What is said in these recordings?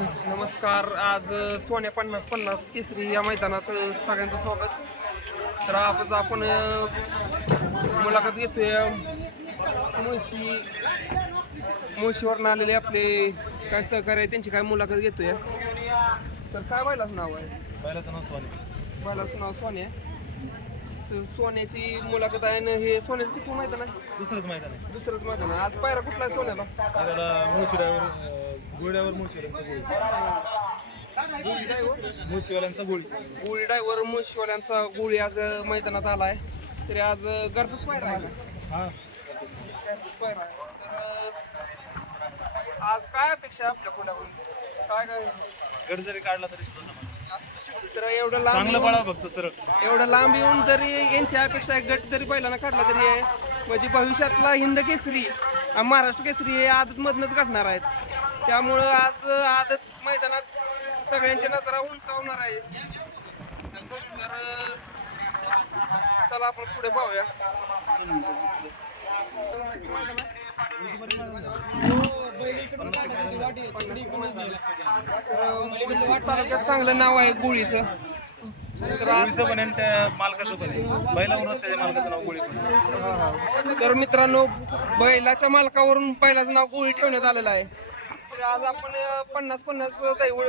नमस्कार. आज सोन्या पन्नास पन्नास केसरी या मैदानात सगळ्यांचं स्वागत. तर आज आपण मुलाखत घेतोय. मुळशी मुळशीवरून आलेले आपले काय सहकार्य आहे त्यांची काय मुलाखत घेतोय. तर काय व्हायलाच नाव आहे? पहिल्याचं नाव स्वामी व्हायलाच नाव सोन्या. सोन्याची मुलाखत आहे आणि हे सोन्याचं किती मैदान आहे दुसरंच मैदान आहे. दुसरंच मैदान आहे आज पायरा कुठला आहे सोन्याला? त्याला मुळशीड्यावर गोड्यावर मुळशीवाल्यांचा गोळी. मुळशीवाल्यांचा गोळी. गोळी ड्रायव्हर मुळशीवाल्यांचा गोळी आज मैदानात आलाय. तरी आज घरचाच पायरा आहे का? हा. घरचाच पायरा आहे. तर अ, आज काय अपेक्षा आहे आपल्या कोणाकडून काय काय? गड जरी काढला तरी सुद्धा. तर एवढं लांब चांगलं येऊन- पळा फक्त सरळ. एवढं लांब येऊन जरी यांची अपेक्षा आहे गट जरी पहिल्यांदा काढला तरी आहे. म्हणजे भविष्यातला हिंद केसरी आणि महाराष्ट्र केसरी हे आदतमधनंच घडणार आहेत. त्यामुळं आज आदत मैदानात सगळ्यांच्या नजरा उंचावणार आहे. तर चला आपण पुढे पाहूया. तालुक्यात चांगलं नाव आहे गोळीचं. गोळीचं पण आणि त्या मालकाचं पण आहे. बैलावरूनच त्याच्या मालकाचं नाव गोळी तर मित्रांनो बैलाच्या मालकावरून पहिलाच नाव गोळी ठेवण्यात आलेलं आहे. तर आज आपण अं, पन्नास पन्नास दैवड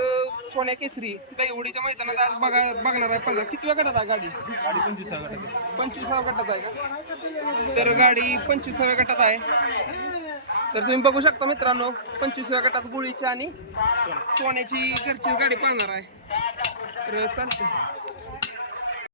सोन्या केसरी दैवडीच्या मैदानात आज बघा बघणार आहे पन्नास. किती गटात आहे गाडी? गाडी पंचवीस गटात आहे. पंचवीसाव्या गटात आहे का? तर गाडी पंचवीसाव्या गटात आहे. तर तुम्ही बघू शकता मित्रांनो पंचवीसाव्या गटात गुळीची आणि सोन्याची घरची गाडी पाहणार आहे. तर चालते